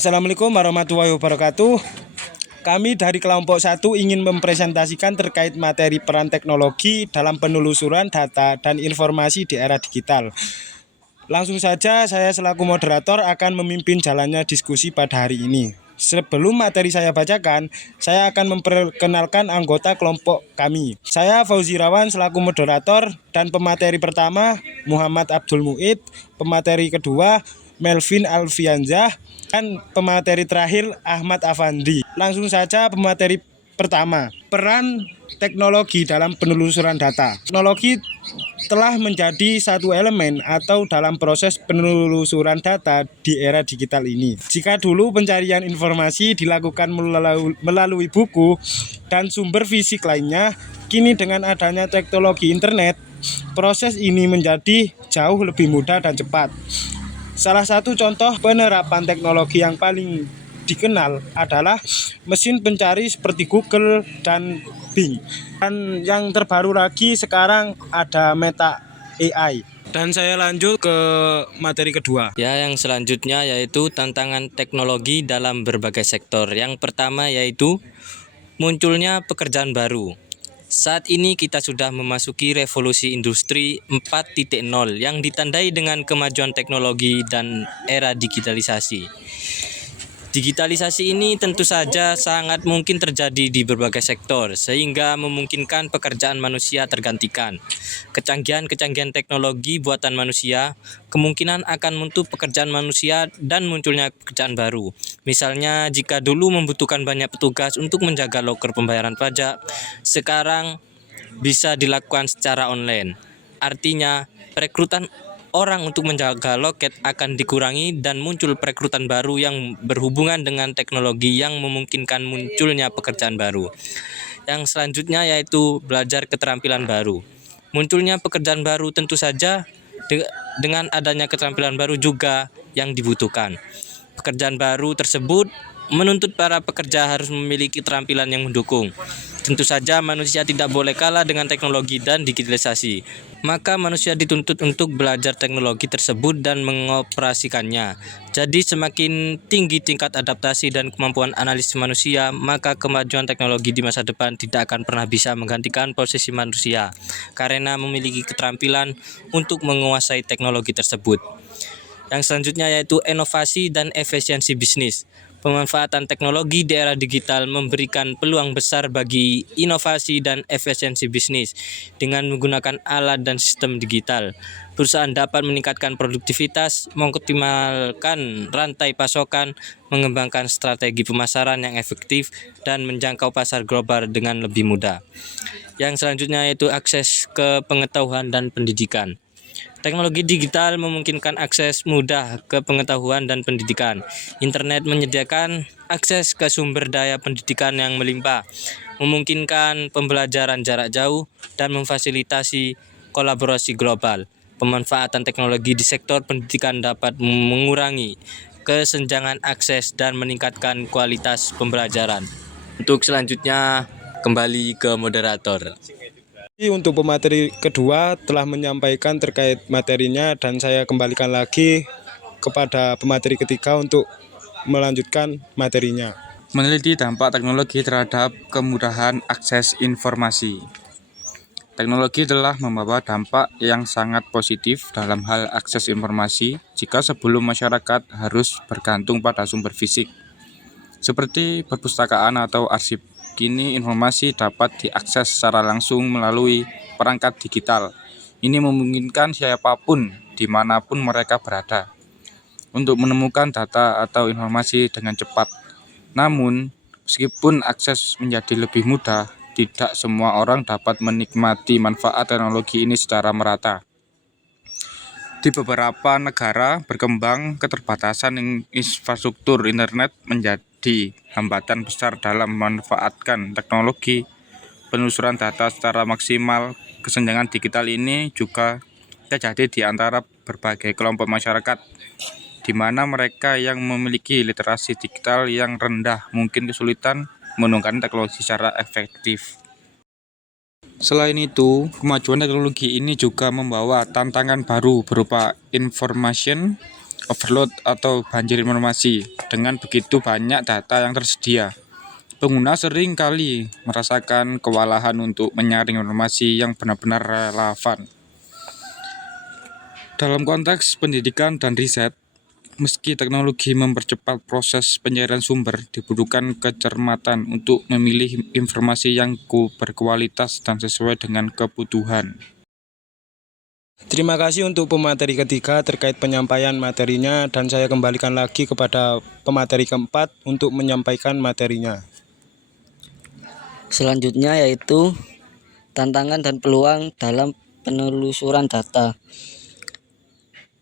Assalamualaikum warahmatullahi wabarakatuh. Kami dari kelompok 1 ingin mempresentasikan terkait materi peran teknologi dalam penelusuran data dan informasi di era digital. Langsung saja saya selaku moderator akan memimpin jalannya diskusi pada hari ini. Sebelum materi saya bacakan, saya akan memperkenalkan anggota kelompok kami. Saya Fauzi Rawan selaku moderator dan pemateri pertama Muhammad Abdul Muid, pemateri kedua Melvin Alfianzah, dan pemateri terakhir Ahmad Afandi. Langsung saja pemateri pertama, peran teknologi dalam penelusuran data. Teknologi telah menjadi satu elemen atau dalam proses penelusuran data di era digital ini. Jika dulu pencarian informasi dilakukan melalui buku dan sumber fisik lainnya, kini dengan adanya teknologi internet, proses ini menjadi jauh lebih mudah dan cepat. Salah satu contoh penerapan teknologi yang paling dikenal adalah mesin pencari seperti Google dan Bing. Dan yang terbaru lagi sekarang ada Meta AI. Dan saya lanjut ke materi kedua. Ya, yang selanjutnya yaitu tantangan teknologi dalam berbagai sektor. Yang pertama yaitu munculnya pekerjaan baru. Saat ini kita sudah memasuki revolusi industri 4.0 yang ditandai dengan kemajuan teknologi dan era digitalisasi. Digitalisasi ini tentu saja sangat mungkin terjadi di berbagai sektor, sehingga memungkinkan pekerjaan manusia tergantikan. Kecanggihan-kecanggihan teknologi buatan manusia kemungkinan akan menutup pekerjaan manusia dan munculnya pekerjaan baru. Misalnya, jika dulu membutuhkan banyak petugas untuk menjaga loker pembayaran pajak, sekarang bisa dilakukan secara online. Artinya, perekrutan orang untuk menjaga loket akan dikurangi dan muncul perekrutan baru yang berhubungan dengan teknologi yang memungkinkan munculnya pekerjaan baru. Yang selanjutnya yaitu belajar keterampilan baru. Munculnya pekerjaan baru tentu saja dengan adanya keterampilan baru juga yang dibutuhkan. Pekerjaan baru tersebut menuntut para pekerja harus memiliki keterampilan yang mendukung. Tentu saja manusia tidak boleh kalah dengan teknologi dan digitalisasi. Maka manusia dituntut untuk belajar teknologi tersebut dan mengoperasikannya. Jadi semakin tinggi tingkat adaptasi dan kemampuan analisis manusia, maka kemajuan teknologi di masa depan tidak akan pernah bisa menggantikan posisi manusia karena memiliki keterampilan untuk menguasai teknologi tersebut. Yang selanjutnya yaitu inovasi dan efisiensi bisnis. Pemanfaatan teknologi di era digital memberikan peluang besar bagi inovasi dan efisiensi bisnis. Dengan menggunakan alat dan sistem digital, perusahaan dapat meningkatkan produktivitas, mengoptimalkan rantai pasokan, mengembangkan strategi pemasaran yang efektif, dan menjangkau pasar global dengan lebih mudah. Yang selanjutnya yaitu akses ke pengetahuan dan pendidikan. Teknologi digital memungkinkan akses mudah ke pengetahuan dan pendidikan. Internet menyediakan akses ke sumber daya pendidikan yang melimpah, memungkinkan pembelajaran jarak jauh, dan memfasilitasi kolaborasi global. Pemanfaatan teknologi di sektor pendidikan dapat mengurangi kesenjangan akses dan meningkatkan kualitas pembelajaran. Untuk selanjutnya, kembali ke moderator. Untuk pemateri kedua telah menyampaikan terkait materinya dan saya kembalikan lagi kepada pemateri ketiga untuk melanjutkan materinya. Meneliti dampak teknologi terhadap kemudahan akses informasi. Teknologi telah membawa dampak yang sangat positif dalam hal akses informasi jika sebelum masyarakat harus bergantung pada sumber fisik, seperti perpustakaan atau arsip. Kini informasi dapat diakses secara langsung melalui perangkat digital. Ini memungkinkan siapapun dimanapun mereka berada untuk menemukan data atau informasi dengan cepat. Namun, meskipun akses menjadi lebih mudah, tidak semua orang dapat menikmati manfaat teknologi ini secara merata. Di beberapa negara berkembang, keterbatasan infrastruktur internet menjadi hambatan besar dalam memanfaatkan teknologi penelusuran data secara maksimal. Kesenjangan digital ini juga terjadi di antara berbagai kelompok masyarakat, di mana mereka yang memiliki literasi digital yang rendah mungkin kesulitan menggunakan teknologi secara efektif. Selain itu, kemajuan teknologi ini juga membawa tantangan baru berupa information overload atau banjir informasi. Dengan begitu banyak data yang tersedia, pengguna sering kali merasakan kewalahan untuk menyaring informasi yang benar-benar relevan. Dalam konteks pendidikan dan riset, meski teknologi mempercepat proses pencarian sumber, dibutuhkan kecermatan untuk memilih informasi yang berkualitas dan sesuai dengan kebutuhan. Terima kasih untuk pemateri ketiga terkait penyampaian materinya, dan saya kembalikan lagi kepada pemateri keempat untuk menyampaikan materinya. Selanjutnya yaitu tantangan dan peluang dalam penelusuran data.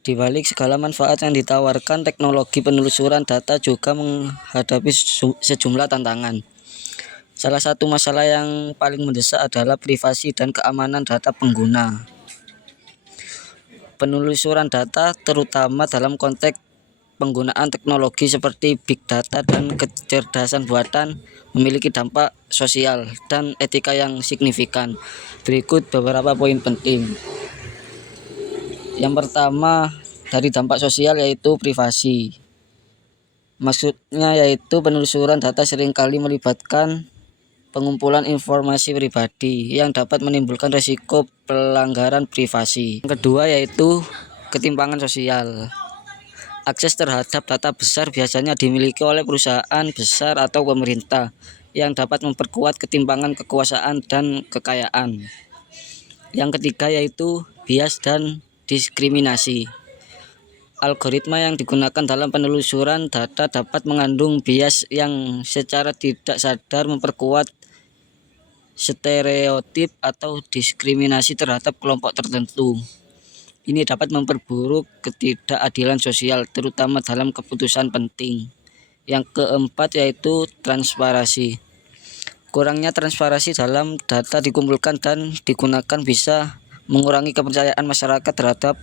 Di balik segala manfaat yang ditawarkan, teknologi penelusuran data juga menghadapi sejumlah tantangan. Salah satu masalah yang paling mendesak adalah privasi dan keamanan data pengguna. Penelusuran data, terutama dalam konteks penggunaan teknologi seperti big data dan kecerdasan buatan, memiliki dampak sosial dan etika yang signifikan. Berikut beberapa poin penting. Yang pertama, dari dampak sosial yaitu privasi. Maksudnya yaitu penelusuran data seringkali melibatkan pengumpulan informasi pribadi yang dapat menimbulkan risiko pelanggaran privasi. Yang kedua yaitu ketimpangan sosial. Akses terhadap data besar biasanya dimiliki oleh perusahaan besar atau pemerintah yang dapat memperkuat ketimpangan kekuasaan dan kekayaan. Yang ketiga yaitu bias dan diskriminasi. Algoritma yang digunakan dalam penelusuran data dapat mengandung bias yang secara tidak sadar memperkuat stereotip atau diskriminasi terhadap kelompok tertentu. Ini dapat memperburuk ketidakadilan sosial, terutama dalam keputusan penting. Yang keempat yaitu transparansi. Kurangnya transparansi dalam data dikumpulkan dan digunakan bisa mengurangi kepercayaan masyarakat terhadap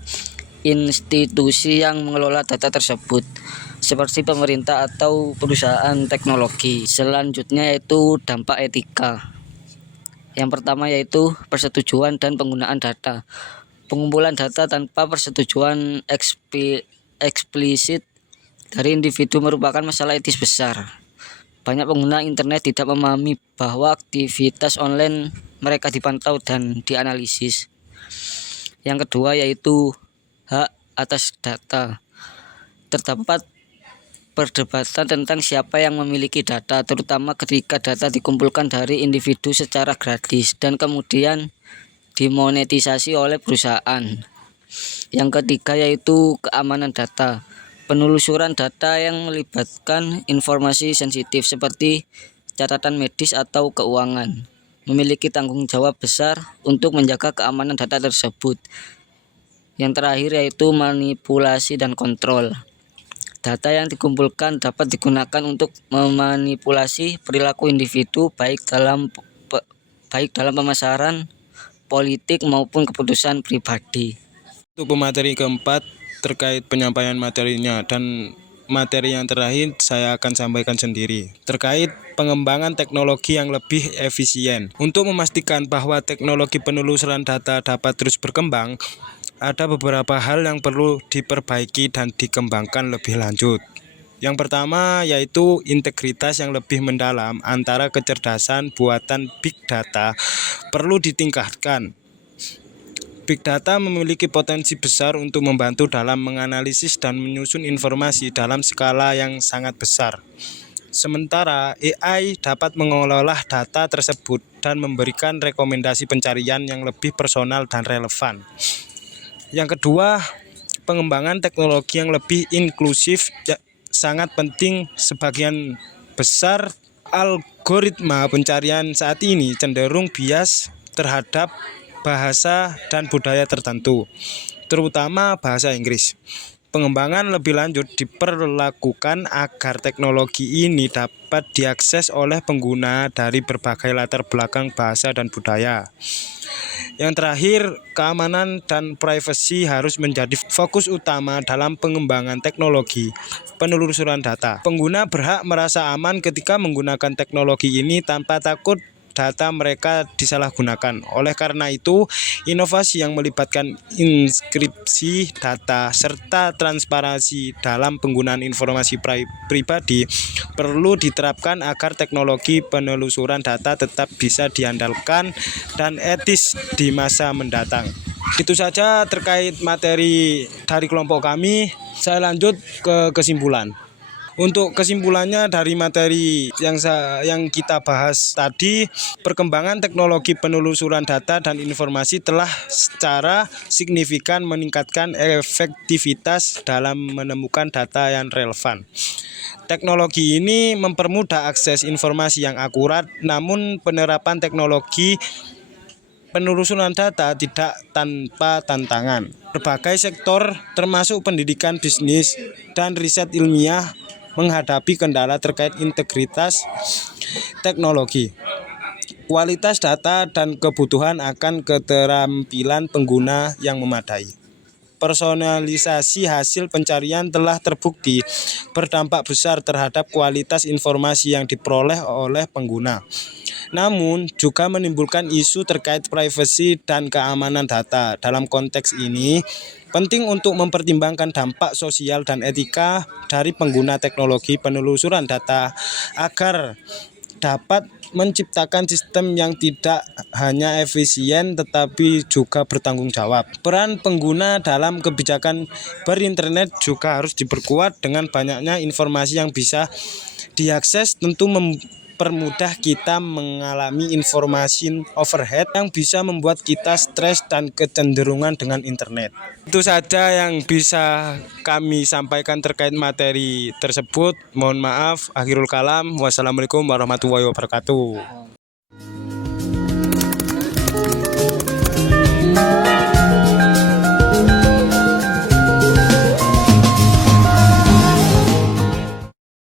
institusi yang mengelola data tersebut, seperti pemerintah atau perusahaan teknologi. Selanjutnya yaitu dampak etika. Yang pertama yaitu persetujuan dan penggunaan data. Pengumpulan data tanpa persetujuan eksplisit dari individu merupakan masalah etis besar. Banyak pengguna internet tidak memahami bahwa aktivitas online mereka dipantau dan dianalisis. Yang kedua yaitu hak atas data. Terdapat perdebatan tentang siapa yang memiliki data, terutama ketika data dikumpulkan dari individu secara gratis dan kemudian dimonetisasi oleh perusahaan. Yang ketiga yaitu keamanan data. Penelusuran data yang melibatkan informasi sensitif seperti catatan medis atau keuangan memiliki tanggung jawab besar untuk menjaga keamanan data tersebut. Yang terakhir yaitu manipulasi dan kontrol. Data yang dikumpulkan dapat digunakan untuk memanipulasi perilaku individu baik dalam pemasaran, politik maupun keputusan pribadi. Untuk pemateri keempat terkait penyampaian materinya, dan materi yang terakhir saya akan sampaikan sendiri terkait pengembangan teknologi yang lebih efisien. Untuk memastikan bahwa teknologi penelusuran data dapat terus berkembang, ada beberapa hal yang perlu diperbaiki dan dikembangkan lebih lanjut. Yang pertama yaitu integritas yang lebih mendalam antara kecerdasan buatan big data perlu ditingkatkan. Big data memiliki potensi besar untuk membantu dalam menganalisis dan menyusun informasi dalam skala yang sangat besar. Sementara AI dapat mengelola data tersebut dan memberikan rekomendasi pencarian yang lebih personal dan relevan. Yang kedua, pengembangan teknologi yang lebih inklusif sangat penting. Sebagian besar algoritma pencarian saat ini cenderung bias terhadap bahasa dan budaya tertentu, terutama bahasa Inggris. Pengembangan lebih lanjut diperlakukan agar teknologi ini dapat diakses oleh pengguna dari berbagai latar belakang bahasa dan budaya. Yang terakhir, keamanan dan privasi harus menjadi fokus utama dalam pengembangan teknologi penelusuran data. Pengguna berhak merasa aman ketika menggunakan teknologi ini tanpa takut data mereka disalahgunakan. Oleh karena itu, inovasi yang melibatkan inskripsi data serta transparansi dalam penggunaan informasi pribadi perlu diterapkan agar teknologi penelusuran data tetap bisa diandalkan dan etis di masa mendatang. Itu saja terkait materi dari kelompok kami. Saya lanjut ke kesimpulan. Untuk kesimpulannya dari materi yang kita bahas tadi, perkembangan teknologi penelusuran data dan informasi telah secara signifikan meningkatkan efektivitas dalam menemukan data yang relevan. Teknologi ini mempermudah akses informasi yang akurat, namun penerapan teknologi penelusuran data tidak tanpa tantangan. Berbagai sektor termasuk pendidikan, bisnis, dan riset ilmiah menghadapi kendala terkait integritas teknologi, kualitas data, dan kebutuhan akan keterampilan pengguna yang memadai. Personalisasi hasil pencarian telah terbukti berdampak besar terhadap kualitas informasi yang diperoleh oleh pengguna. Namun, juga menimbulkan isu terkait privasi dan keamanan data. Dalam konteks ini, penting untuk mempertimbangkan dampak sosial dan etika dari pengguna teknologi penelusuran data agar dapat menciptakan sistem yang tidak hanya efisien tetapi juga bertanggung jawab. Peran pengguna dalam kebijakan berinternet juga harus diperkuat dengan banyaknya informasi yang bisa diakses, tentu mempermudah kita mengalami informasi overhead yang bisa membuat kita stres dan kecenderungan dengan internet. Itu saja yang bisa kami sampaikan terkait materi tersebut. Mohon maaf, akhirul kalam. Wassalamualaikum warahmatullahi wabarakatuh.